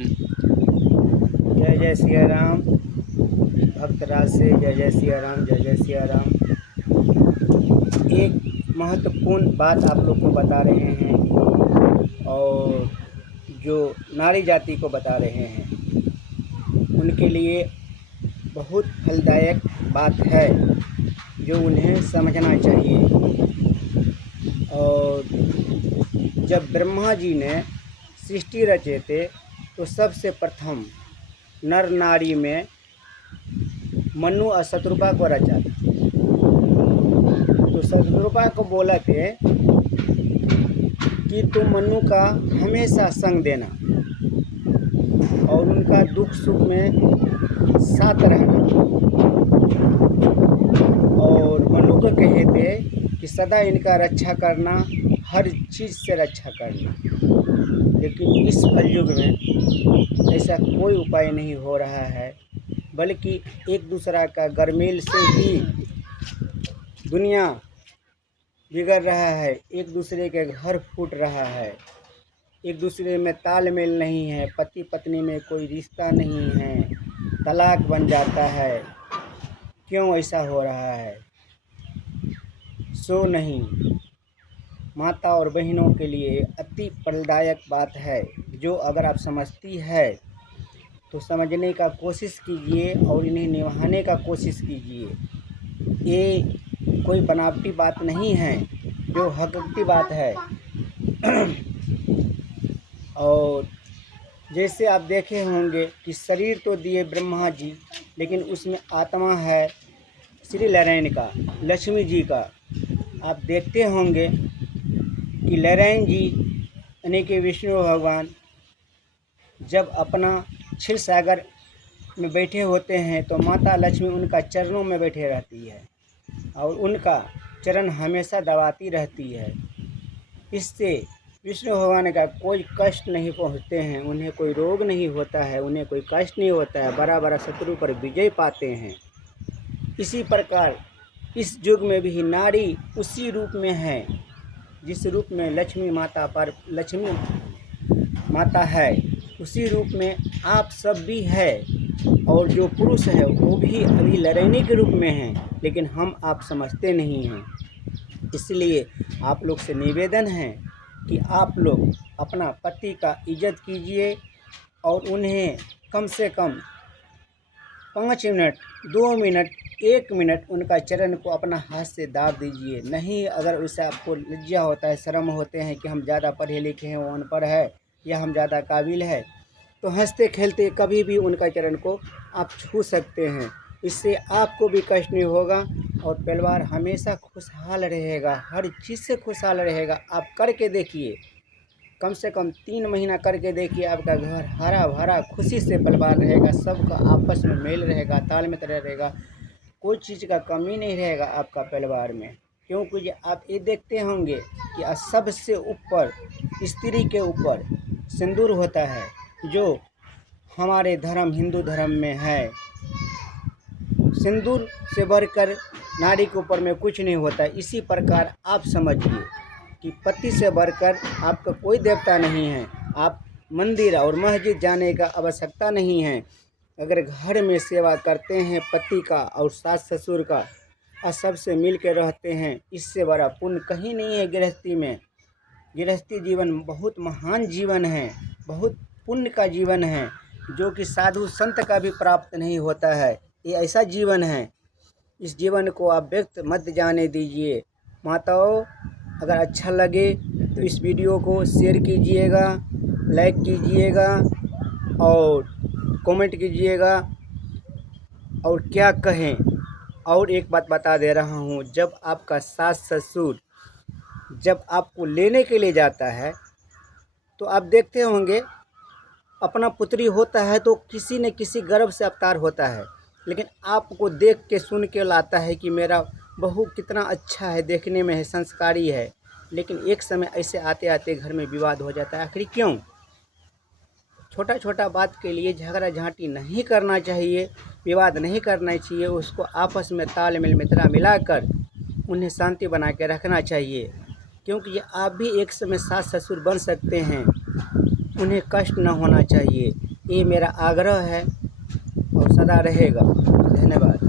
जय जय सिया राम। भक्तराज से जय जय सिया राम, जय जय सिया राम। एक महत्वपूर्ण बात आप लोग को बता रहे हैं और जो नारी जाति को बता रहे हैं उनके लिए बहुत फलदायक बात है जो उन्हें समझना चाहिए। और जब ब्रह्मा जी ने सृष्टि रचे थे तो सबसे प्रथम नर नारी में मनु और शत्रुपा को रचा था। तो शत्रुपा को बोला थे कि तुम मनु का हमेशा संग देना और उनका दुख सुख में साथ रहना। और मनु को कहे थे कि सदा इनका रक्षा करना, हर चीज़ से रक्षा करना। लेकिन इस कलयुग में ऐसा कोई उपाय नहीं हो रहा है, बल्कि एक दूसरा का गरमेल से ही दुनिया बिगड़ रहा है। एक दूसरे के घर फूट रहा है, एक दूसरे में तालमेल नहीं है, पति पत्नी में कोई रिश्ता नहीं है, तलाक बन जाता है। क्यों ऐसा हो रहा है? सो नहीं, माता और बहनों के लिए अति फलदायक बात है जो अगर आप समझती है तो समझने का कोशिश कीजिए और इन्हें निभाने का कोशिश कीजिए। ये कोई बनावटी बात नहीं है, जो हकीकती बात है। और जैसे आप देखे होंगे कि शरीर तो दिए ब्रह्मा जी, लेकिन उसमें आत्मा है श्री नारायण का, लक्ष्मी जी का। आप देखते होंगे कि नारायण जी यानी कि विष्णु भगवान जब अपना क्षीर सागर में बैठे होते हैं तो माता लक्ष्मी उनका चरणों में बैठे रहती है और उनका चरण हमेशा दबाती रहती है। इससे विष्णु भगवान का कोई कष्ट नहीं पहुँचते हैं, उन्हें कोई रोग नहीं होता है, उन्हें कोई कष्ट नहीं होता है, बड़ा बड़ा शत्रु पर विजय पाते हैं। इसी प्रकार इस युग में भी नारी उसी रूप में है जिस रूप में लक्ष्मी माता है, उसी रूप में आप सब भी है। और जो पुरुष है वो भी अभी नारायणी के रूप में हैं, लेकिन हम आप समझते नहीं हैं। इसलिए आप लोग से निवेदन है कि आप लोग अपना पति का इज्जत कीजिए और उन्हें कम से कम 5 मिनट, 2 मिनट, 1 मिनट उनका चरण को अपना हाथ से दाब दीजिए। नहीं, अगर उससे आपको लज्जा होता है, शर्म होते हैं कि हम ज़्यादा पढ़े लिखे हैं, वो अनपढ़ है या हम ज़्यादा काबिल है, तो हंसते खेलते कभी भी उनका चरण को आप छू सकते हैं। इससे आपको भी कष्ट नहीं होगा और परिवार हमेशा खुशहाल रहेगा, हर चीज़ से खुशहाल रहेगा। आप करके देखिए, कम से कम 3 महीना करके देखिए, आपका घर हरा भरा खुशी से परिवार रहेगा, सबका आपस में मेल रहेगा, तालमेल रहेगा, कोई चीज़ का कमी नहीं रहेगा आपका परिवार में। क्योंकि आप ये देखते होंगे कि सबसे ऊपर स्त्री के ऊपर सिंदूर होता है, जो हमारे धर्म हिंदू धर्म में है। सिंदूर से बढ़कर नारी के ऊपर में कुछ नहीं होता। इसी प्रकार आप समझिए कि पति से बढ़कर आपका कोई देवता नहीं है। आप मंदिर और मस्जिद जाने का आवश्यकता नहीं है। अगर घर में सेवा करते हैं पति का और सास ससुर का और सबसे मिल के रहते हैं, इससे बड़ा पुण्य कहीं नहीं है गृहस्थी में। गृहस्थी जीवन बहुत महान जीवन है, बहुत पुण्य का जीवन है, जो कि साधु संत का भी प्राप्त नहीं होता है। ये ऐसा जीवन है, इस जीवन को आप व्यक्त मत जाने दीजिए। माताओं, अगर अच्छा लगे तो इस वीडियो को शेयर कीजिएगा, लाइक कीजिएगा और कमेंट कीजिएगा। और क्या कहें, और एक बात बता दे रहा हूँ, जब आपका सास ससुर जब आपको लेने के लिए जाता है तो आप देखते होंगे अपना पुत्री होता है तो किसी न किसी गर्भ से अवतार होता है, लेकिन आपको देख के सुन के लाता है कि मेरा बहू कितना अच्छा है, देखने में है, संस्कारी है। लेकिन एक समय ऐसे आते आते घर में विवाद हो जाता है। आखिर क्यों? छोटा छोटा बात के लिए झगड़ा झांटी नहीं करना चाहिए, विवाद नहीं करना चाहिए। उसको आपस में तालमेल मित्रा मिलाकर उन्हें शांति बना के रखना चाहिए, क्योंकि आप भी एक समय सास ससुर बन सकते हैं। उन्हें कष्ट न होना चाहिए। ये मेरा आग्रह है और सदा रहेगा। धन्यवाद।